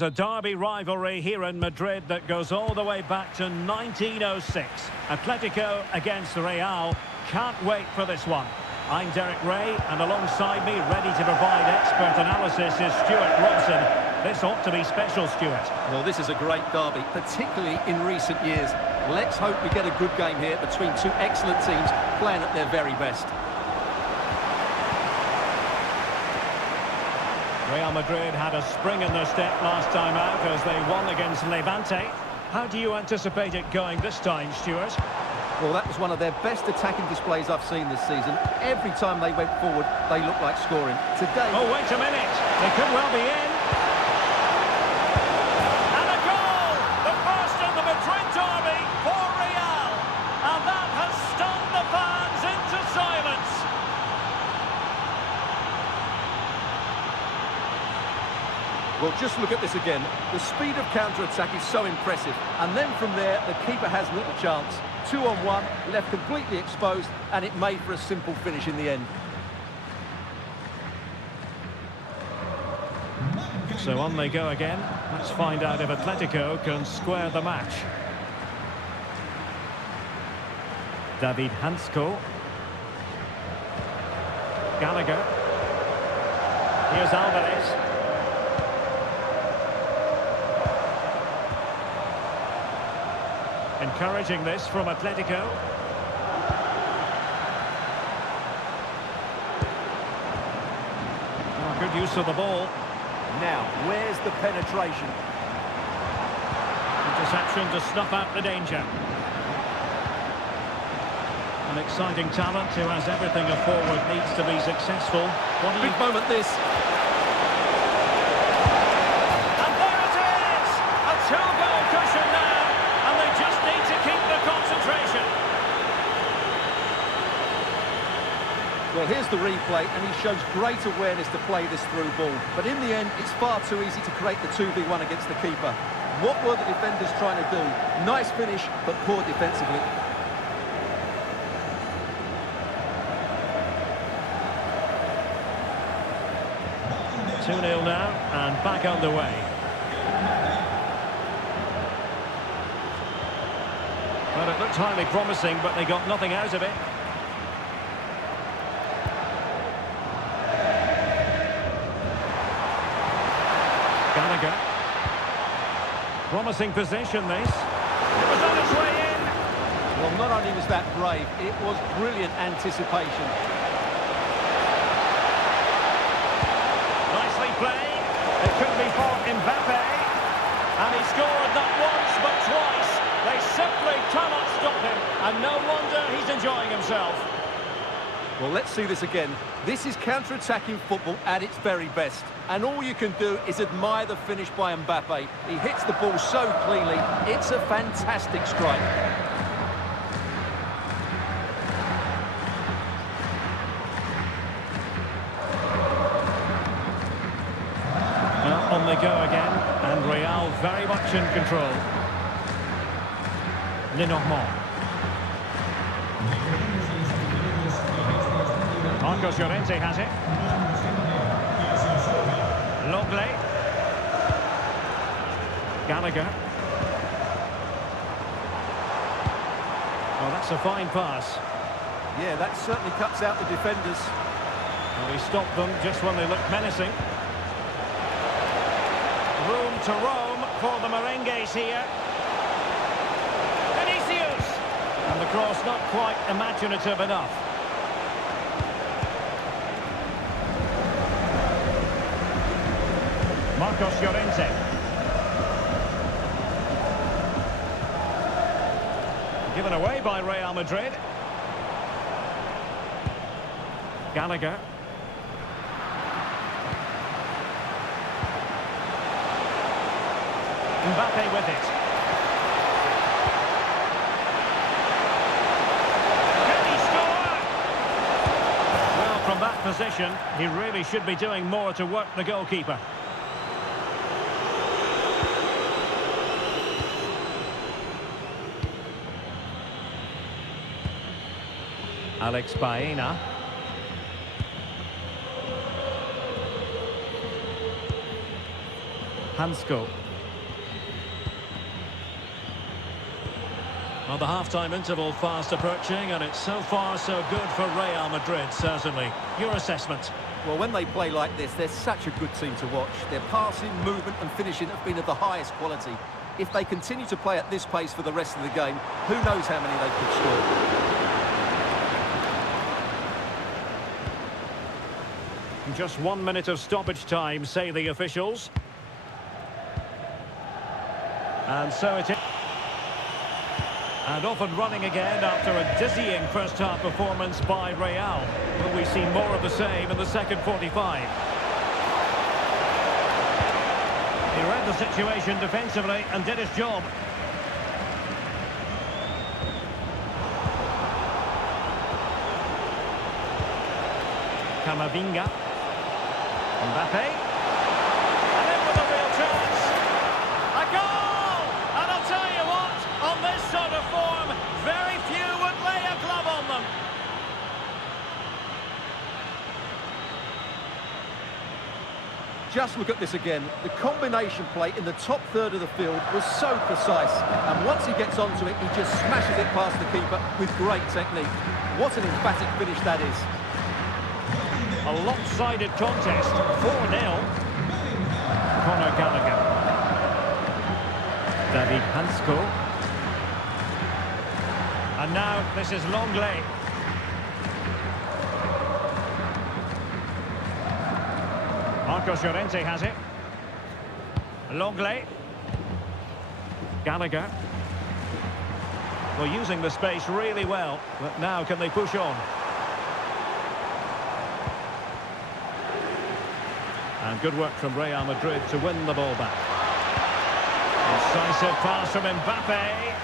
A derby rivalry here in Madrid that goes all the way back to 1906. Atletico against Real. Can't wait for this one. I'm Derek Ray, and alongside me, ready to provide expert analysis, is Stuart Robson. This ought to be special, Stuart. Well, this is a great derby, particularly in recent years. Let's hope we get a good game here between two excellent teams playing at their very best. Real Madrid had a spring in their step last time out as they won against Levante. How do you anticipate it going this time, Stuart? Well, that was one of their best attacking displays I've seen this season. Every time they went forward, they looked like scoring. Today... Oh, wait a minute. They could well be in. And a goal! The first in the Madrid derby for Real. And that has stunned the fans into silence. Well, just look at this again. The speed of counter-attack is so impressive. And then from there, the keeper has little chance. 2-on-1, left completely exposed, and it made for a simple finish in the end. So on they go again. Let's find out if Atletico can square the match. David Hansko. Gallagher. Here's Alvarez. Encouraging this from Atletico. Oh, good use of the ball. Now, where's the penetration? Interception to snuff out the danger. An exciting talent who has everything a forward needs to be successful. What do you... Big moment this. And there it is! A two-goal cushion now. And they just need to keep the concentration. Well, here's the replay, and he shows great awareness to play this through ball. But in the end, it's far too easy to create the 2v1 against the keeper. What were the defenders trying to do? Nice finish, but poor defensively. Two 2-0 now, and back underway. Well, it looked highly promising, but they got nothing out of it. Gallagher. Promising position, this. It was on its way in. Well, not only was that brave, it was brilliant anticipation. Nicely played. It could be for Mbappe. And he scored not once, but twice. They simply cannot stop him. And no wonder he's enjoying himself. Well, let's see this again. This is counter-attacking football at its very best. And all you can do is admire the finish by Mbappe. He hits the ball so cleanly. It's a fantastic strike. Well, on they go again. And Real very much in control. Lenormand. Marcos Llorente has it. Longley. Gallagher. Oh, that's a fine pass. Yeah, that certainly cuts out the defenders. Well, he stopped them just when they looked menacing. Room to roam for the Merengues here. Vinicius! And the cross not quite imaginative enough. Marcos Llorente. Given away by Real Madrid. Gallagher. Mbappe with it. Can he score? Well, from that position, he really should be doing more to work the goalkeeper. Alex Baena. Hansko. Well, the half-time interval fast approaching, and it's so far so good for Real Madrid, certainly. Your assessment? Well, when they play like this, they're such a good team to watch. Their passing, movement and finishing have been of the highest quality. If they continue to play at this pace for the rest of the game, who knows how many they could score. Just 1 minute of stoppage time, say the officials. And so it is. And off and running again after a dizzying first-half performance by Real. Will we see more of the same in the second 45? He read the situation defensively and did his job. Camavinga. Mbappe. And in with a real chance. A goal! And I'll tell you what, on this sort of form, very few would lay a glove on them. Just look at this again. The combination play in the top third of the field was so precise. And once he gets onto it, he just smashes it past the keeper with great technique. What an emphatic finish that is. A lopsided contest, 4-0. Conor Gallagher. David Hansko. And now this is Longley. Marcos Llorente has it. Longley. Gallagher. Well, using the space really well, but now can they push on? And good work from Real Madrid to win the ball back. Incisive pass from Mbappe.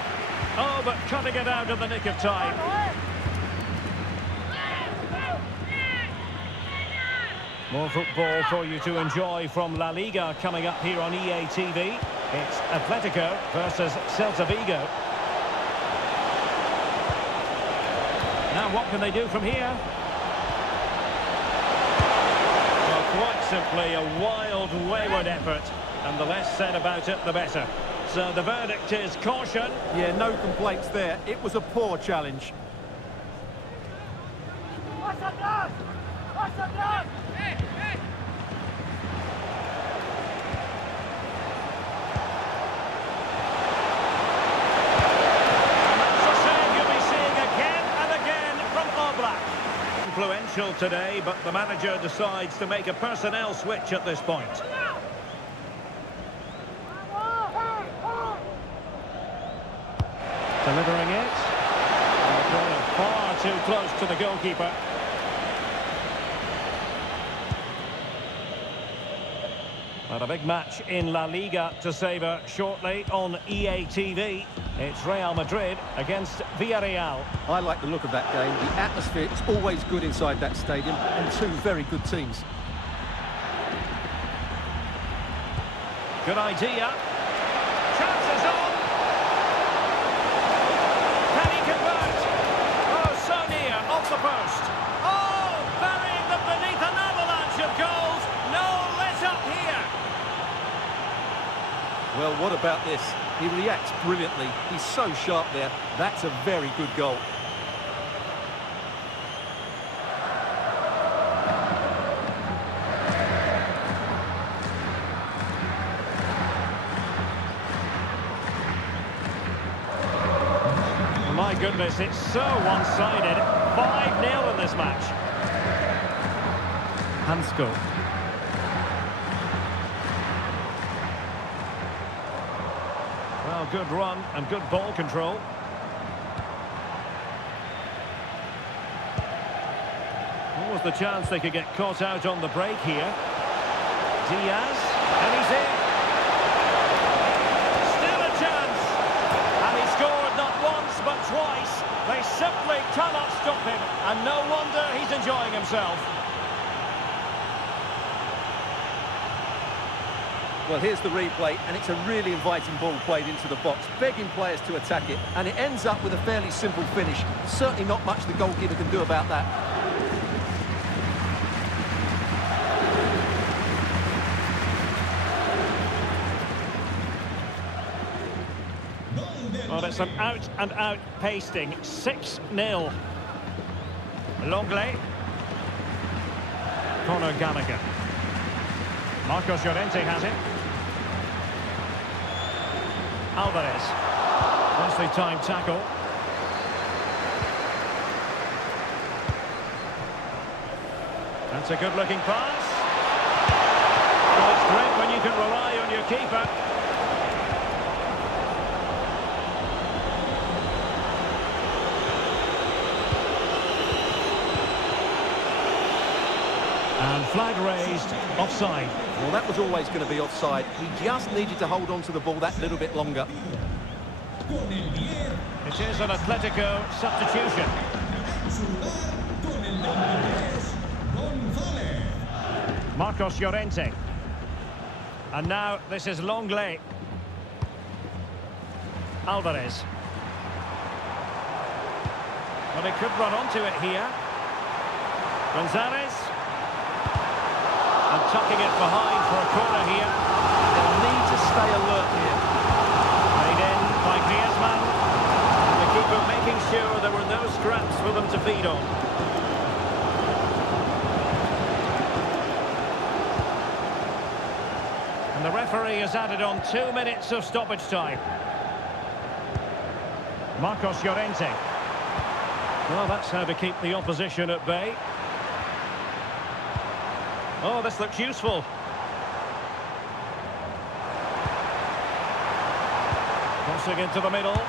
Oh, but cutting it out in the nick of time. More football for you to enjoy from La Liga coming up here on EA TV. It's Atletico versus Celta Vigo. Now what can they do from here? Quite simply a wild, wayward effort, and the less said about it, the better. So the verdict is caution. Yeah, no complaints there. It was a poor challenge. Influential today, but the manager decides to make a personnel switch at this point. Delivering it. Far too close to the goalkeeper. But a big match in La Liga to savour shortly on EA TV. It's Real Madrid against Villarreal. I like the look of that game. The atmosphere is always good inside that stadium, and two very good teams. Good idea. Chances on. Can he convert? Oh, so near, off the post. Oh, burying them beneath an avalanche of goals. No let up here. Well, what about this? He reacts brilliantly. He's so sharp there. That's a very good goal. My goodness, it's so one-sided. 5-0 in this match. Hansko. Well, good run and good ball control. What was the chance they could get caught out on the break here? Diaz, and he's in. Still a chance. And he scored not once, but twice. They simply cannot stop him. And no wonder he's enjoying himself. Well, here's the replay, and it's a really inviting ball played into the box, begging players to attack it, and it ends up with a fairly simple finish. Certainly not much the goalkeeper can do about that. Well, it's an out-and-out pasting. 6-0. Longley. Conor Gallagher. Marcos Llorente has it. Alvarez. Nicely timed tackle. That's a good-looking pass. Well, it's great when you can rely on your keeper. And flag raised, offside. Well, that was always going to be offside. He just needed to hold on to the ball that little bit longer. It is an Atletico substitution. Marcos Llorente. And now this is Longley. Alvarez. Well, he could run onto it here. Gonzalez. And tucking it behind for a corner here. They'll need to stay alert here. Played in by Griezmann. The keeper making sure there were no scraps for them to feed on. And the referee has added on 2 minutes of stoppage time. Marcos Llorente. Well, that's how to keep the opposition at bay. Oh, this looks useful. Crossing into the middle.